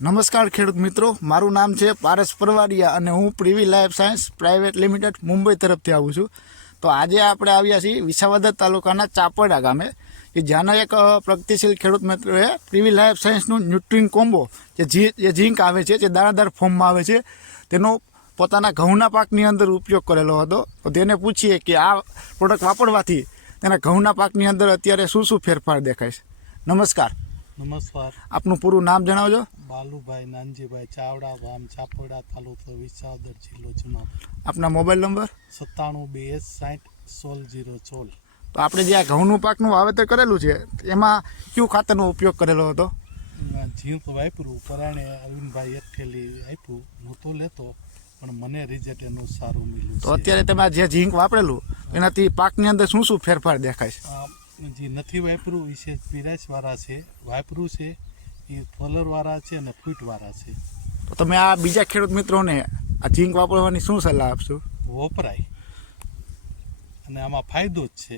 નમસ્કાર ખેડૂત મિત્રો, મારું નામ છે પારસ પરવાડિયા અને હું privy life science private limited Mumbai તરફથી આવું છું. તો આજે આપણે આવ્યા છીએ વિસાવદર તાલુકાના ચાપરડા ગામે કે જ્યાંના એક પ્રગતિશીલ ખેડૂત મિત્રોએ પ્રિવી લાઈફ સાયન્સનું ન્યુટ્રીન કોમ્બો જે ઝીંક આવે છે, જે દાણાદાર ફોર્મમાં આવે છે, તેનો પોતાના ઘઉંના પાકની અંદર ઉપયોગ કરેલો હતો. તો તેને પૂછીએ કે આ પ્રોડક્ટ વાપરવાથી તેના ઘઉંના પાકની અંદર અત્યારે શું શું ફેરફાર દેખાય છે. નમસ્કાર. નમસ્કાર. આપનું પૂરું નામ જણાવજો. બાલુભાઈ નાનજીભાઈ ચાવડા, ગામ ચાપરડા, તાલુકો વિસાવદર, જિલ્લો જુનાગઢ. આપના મોબાઈલ નંબર 97266016. તો આપણે જે આ ઘઉંનું પાકનું વાવેતર કરેલું છે એમાં કયું ખાતરનો ઉપયોગ કરેલો હતો? ઝીંક વાપર્યું, પરાણે અરવિંદભાઈ એક થેલી આપ્યું. હું તો લેતો પણ મને રિઝલ્ટ એનું સારું મળ્યું. તો અત્યારે તમે આ જે ઝીંક વાપરેલું એનાથી પાકની અંદર શું શું ફેરફાર દેખાય છે? જે નથી વાપર્યું એ છે પીરાશવાળા છે, વાપર્યું છે એ ફોલરવાળા છે અને ફૂટવાળા છે. તો તમે આ બીજા ખેડૂત મિત્રોને આ ઝીંક વાપરવાની શું સલાહ આપશો? વપરાય અને આમાં ફાયદો જ છે.